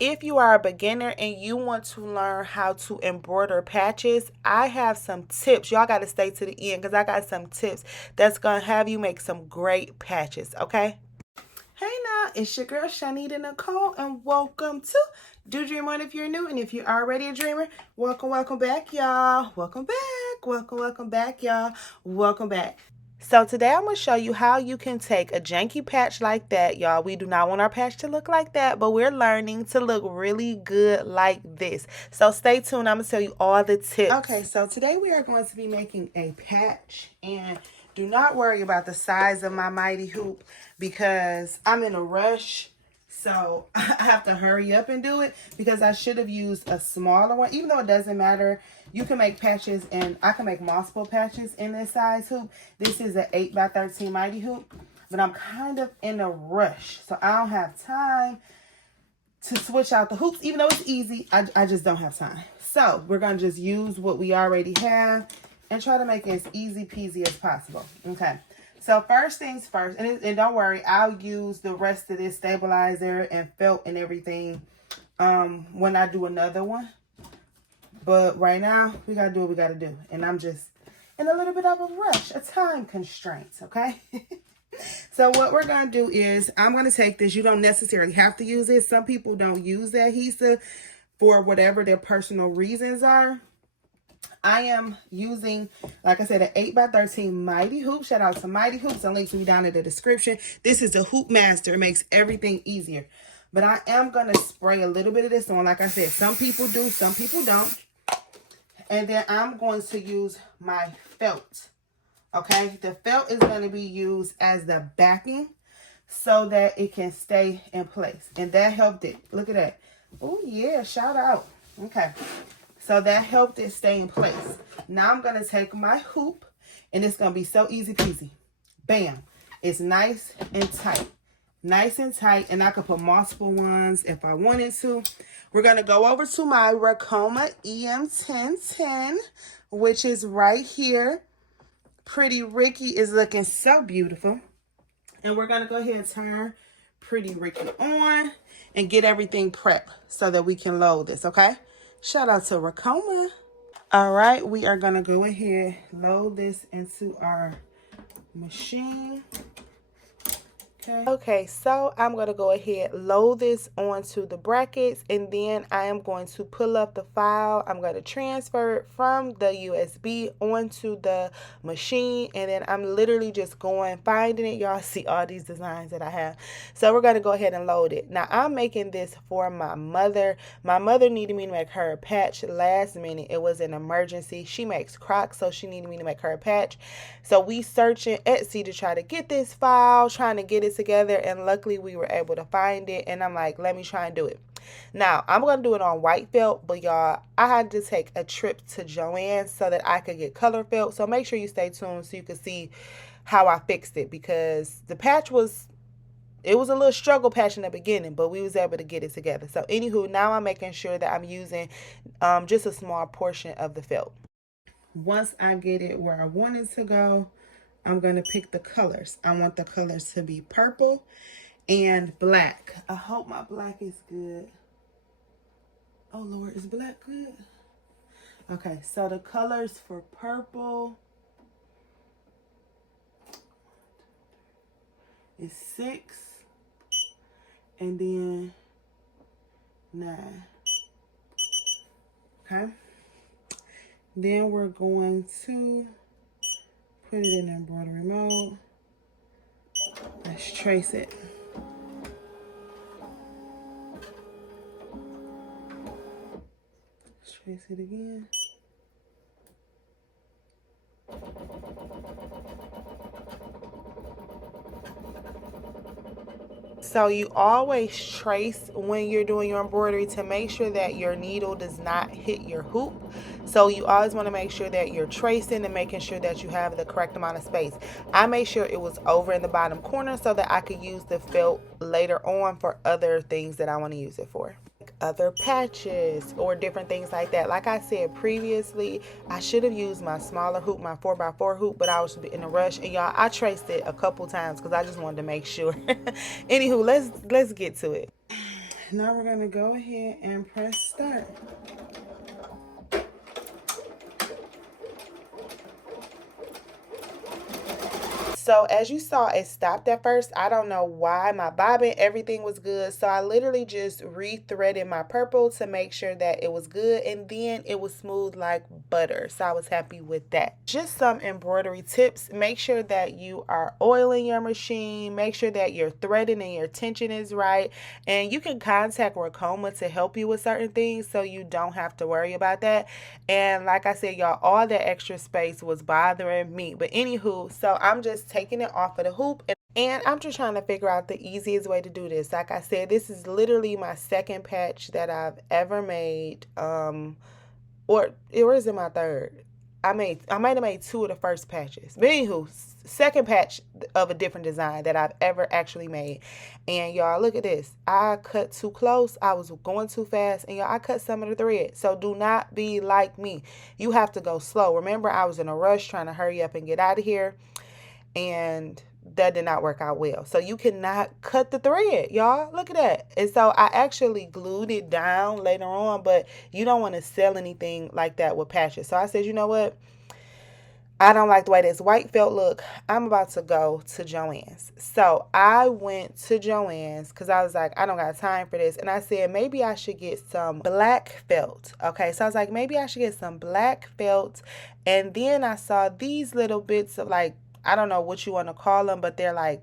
If you are a beginner and you want to learn how to embroider patches, I have some tips. Y'all got to stay to the end because I got some tips that's going to have you make some great patches, okay? Hey now, it's your girl Shanita Nicole, and welcome to Do Dream On if you're new, and if you're already a dreamer, welcome back, y'all. Welcome back, y'all. Welcome back. So today I'm going to show you how you can take a janky patch like that, y'all. We do not want our patch to look like that, but we're learning to look really good like this. So stay tuned. I'm going to tell you all the tips. Okay, so today we are going to be making a patch, and do not worry about the size of my mighty hoop because I'm in a rush. So I have to hurry up and do it because I should have used a smaller one. Even though it doesn't matter, you can make patches, and I can make multiple patches in this size hoop. This is an 8x13 mighty hoop, but I'm kind of in a rush. So I don't have time to switch out the hoops. Even though it's easy, I just don't have time. So we're going to just use what we already have and try to make it as easy peasy as possible. Okay. So first things first, and don't worry, I'll use the rest of this stabilizer and felt and everything when I do another one. But right now, we got to do what we got to do. And I'm just in a little bit of a rush, a time constraint, okay? So what we're going to do is I'm going to take this. You don't necessarily have to use it. Some people don't use the adhesive for whatever their personal reasons are. I am using, like I said, an 8x13 Mighty Hoop. Shout out to Mighty Hoops. The links will be down in the description. This is the Hoop Master. It makes everything easier. But I am going to spray a little bit of this on. Like I said, some people do, some people don't. And then I'm going to use my felt. Okay? The felt is going to be used as the backing so that it can stay in place. And that helped it. Look at that. Oh, yeah. Shout out. Okay. So that helped it stay in place. Now I'm going to take my hoop, and it's going to be so easy peasy. Bam. It's nice and tight. Nice and tight, and I could put multiple ones if I wanted to. We're going to go over to my Ricoma EM-1010, which is right here. Pretty Ricky is looking so beautiful. And we're going to go ahead and turn Pretty Ricky on and get everything prepped so that we can load this, okay? Shout out to Ricoma. All right, we are going to go ahead, load this into our machine. Okay, so I'm going to go ahead, load this onto the brackets, and then I am going to pull up the file. I'm going to transfer it from the USB onto the machine, and then I'm literally just going, finding it. Y'all see all these designs that I have. So we're going to go ahead and load it. Now, I'm making this for my mother. My mother needed me to make her a patch last minute. It was an emergency. She makes Crocs, so she needed me to make her a patch. So we searching Etsy to try to get this file, trying to get it together, and luckily we were able to find it, and I'm like, let me try and do it. Now I'm gonna do it on white felt, but y'all, I had to take a trip to Joann's so that I could get color felt. So make sure you stay tuned so you can see how I fixed it, because the patch was, it was a little struggle patch in the beginning, but we was able to get it together. So anywho, now I'm making sure that I'm using just a small portion of the felt. Once I get it where I want it to go, I'm going to pick the colors. I want the colors to be purple and black. I hope my black is good. Oh, Lord, is black good? Okay, so the colors for purple is 6 and then 9. Okay. Then we're going to put it in embroidery mode. Let's trace it. Let's trace it again. So you always trace when you're doing your embroidery to make sure that your needle does not hit your hoop. So you always want to make sure that you're tracing and making sure that you have the correct amount of space. I made sure it was over in the bottom corner so that I could use the felt later on for other things that I want to use it for. Other patches or different things like that. Like I said previously, I should have used my smaller hoop, my 4x4 hoop, but I was in a rush, and y'all, I traced it a couple times because I just wanted to make sure. Anywho, let's get to it. Now we're gonna go ahead and press start. So as you saw, it stopped at first. I don't know why. My bobbin, everything was good. So I literally just re-threaded my purple to make sure that it was good. And then it was smooth like butter. So I was happy with that. Just some embroidery tips. Make sure that you are oiling your machine. Make sure that your threading and your tension is right. And you can contact Ricoma to help you with certain things so you don't have to worry about that. And like I said, y'all, all that extra space was bothering me. But anywho, so I'm just taking it off of the hoop and I'm just trying to figure out the easiest way to do this. Like I said, this is literally my second patch that I've ever made. Or is it my third? I might have made two of the first patches. But anywho, second patch of a different design that I've ever actually made. And y'all, look at this. I cut too close. I was going too fast. And y'all, I cut some of the thread. So do not be like me. You have to go slow. Remember, I was in a rush trying to hurry up and get out of here. And that did not work out well. So you cannot cut the thread, y'all. Look at that. And so I actually glued it down later on, but you don't want to sell anything like that with patches. So I said, you know what? I don't like the way this white felt look. I'm about to go to Joann's. So I went to Joann's because I was like, I don't got time for this. And I said, maybe I should get some black felt. Okay, so I was like, maybe I should get some black felt. And then I saw these little bits of like, I don't know what you want to call them, but they're like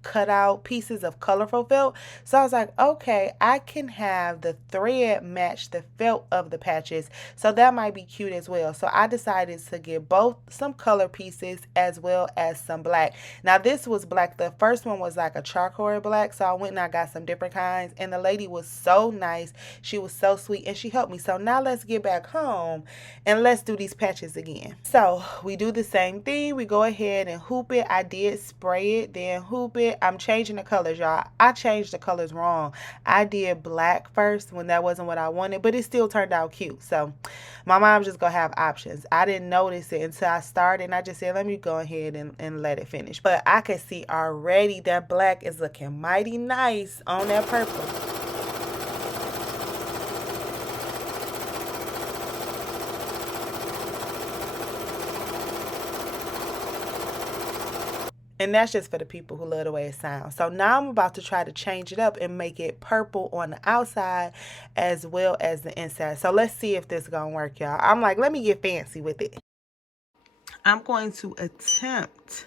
cut out pieces of colorful felt. So I was like, okay, I can have the thread match the felt of the patches. So that might be cute as well. So I decided to get both some color pieces as well as some black. Now this was black. The first one was like a charcoal black. So I went and I got some different kinds. And the lady was so nice. She was so sweet and she helped me. So now let's get back home and let's do these patches again. So we do the same thing. We go ahead and hoop it. I did spray it, then hoop it. I'm changing the colors, y'all. I changed the colors wrong. I did black first when that wasn't what I wanted, but it still turned out cute. So my mom's just gonna have options. I didn't notice it until I started, and I just said, let me go ahead and let it finish. But I can see already that black is looking mighty nice on that purple. And that's just for the people who love the way it sounds. So now I'm about to try to change it up and make it purple on the outside as well as the inside. So let's see if this is going to work, y'all. I'm like, let me get fancy with it. I'm going to attempt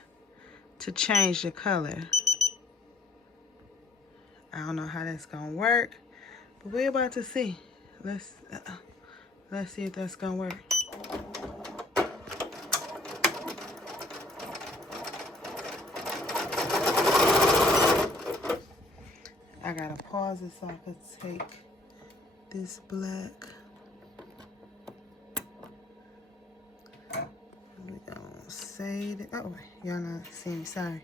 to change the color. I don't know how that's going to work, but we're about to see. Let's see if that's going to work. I gotta pause it so I can take this black. We're gonna save it. Oh, y'all not seeing, sorry.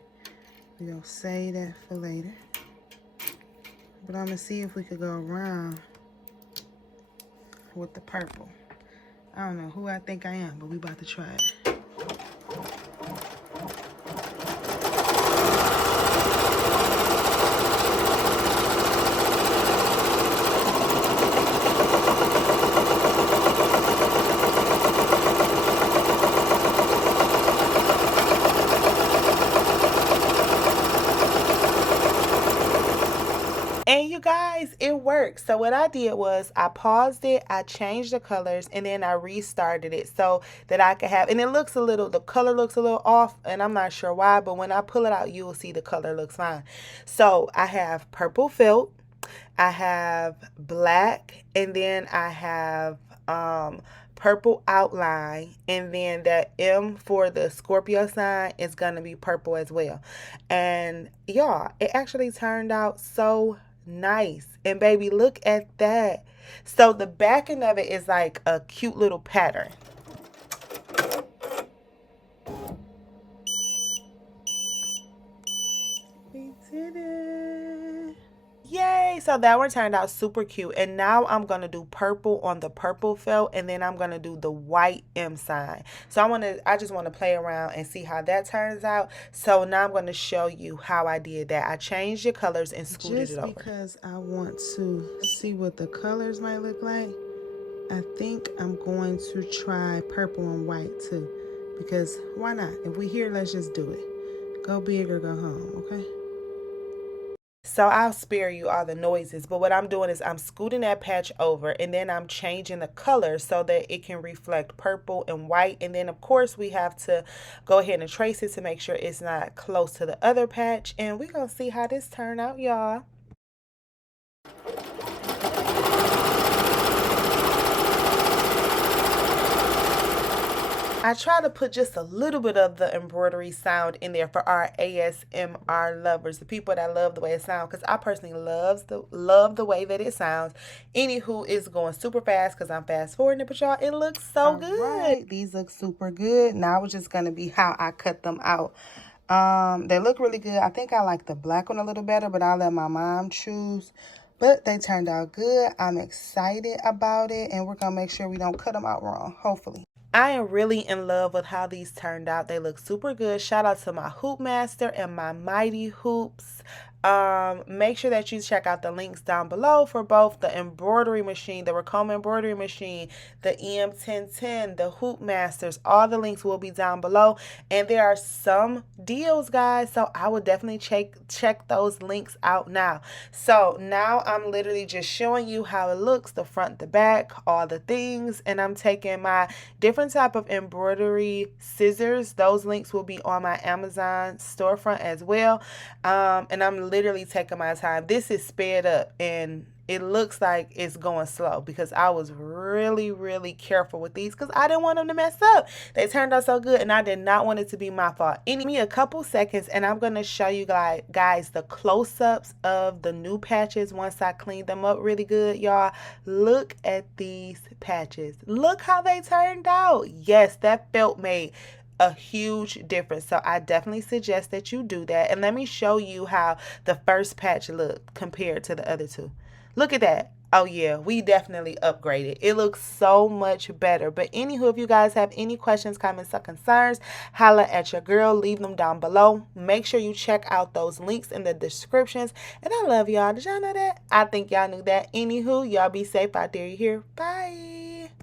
We're gonna save that for later. But I'm gonna see if we could go around with the purple. I don't know who I think I am, but we about to try it. And you guys, it worked. So what I did was I paused it, I changed the colors, and then I restarted it so that I could have, and it looks a little, the color looks a little off, and I'm not sure why, but when I pull it out, you will see the color looks fine. So I have purple felt, I have black, and then I have purple outline, and then that M for the Scorpio sign is gonna be purple as well. And y'all, it actually turned out so nice. And baby, look at that. So the backing of it is like a cute little pattern. We did it. Yay! so that one turned out super cute. And now I'm going to do purple on the purple felt, and then I'm going to do the white M sign. So I just want to play around and see how that turns out. So now I'm going to show you how I did that. I changed the colors and scooted it over. Just because I want to see what the colors might look like, I think I'm going to try purple and white too. Because why not? If we're here, let's just do it. Go big or go home, okay? So I'll spare you all the noises, but what I'm doing is I'm scooting that patch over, and then I'm changing the color so that it can reflect purple and white. And then of course we have to go ahead and trace it to make sure it's not close to the other patch. And we're gonna see how this turn out, y'all. I try to put just a little bit of the embroidery sound in there for our ASMR lovers, the people that love the way it sounds, because I personally love the way that it sounds. Anywho, it's going super fast because I'm fast forwarding it, but y'all, it looks so good. Right. These look super good. Now it's just gonna be how I cut them out. They look really good. I think I like the black one a little better, but I'll let my mom choose. But they turned out good. I'm excited about it, and we're gonna make sure we don't cut them out wrong, hopefully. I am really in love with how these turned out. They look super good. Shout out to my hoop master and my mighty hoops. Make sure that you check out the links down below for both the embroidery machine, the Ricoma embroidery machine, the EM-1010, the hoop masters. All the links will be down below, and there are some deals, guys, so I would definitely check those links out now. So now I'm literally just showing you how it looks, the front, the back, all the things, and I'm taking my different type of embroidery scissors. Those links will be on my Amazon storefront as well. And I'm literally taking my time. This is sped up, and it looks like it's going slow because I was really careful with these because I didn't want them to mess up. They turned out so good, and I did not want it to be my fault. Give me a couple seconds, and I'm going to show you guys the close-ups of the new patches once I clean them up really good, y'all. Look at these patches. Look how they turned out. Yes, that felt made a huge difference. So I definitely suggest that you do that. And let me show you how the first patch looked compared to the other two. Look at that. Oh yeah, we definitely upgraded. It looks so much better. But anywho, if you guys have any questions, comments, or concerns, holla at your girl. Leave them down below. Make sure you check out those links in the descriptions. And I love y'all. Did y'all know that? I think y'all knew that. Anywho, y'all be safe out there. You hear? Bye.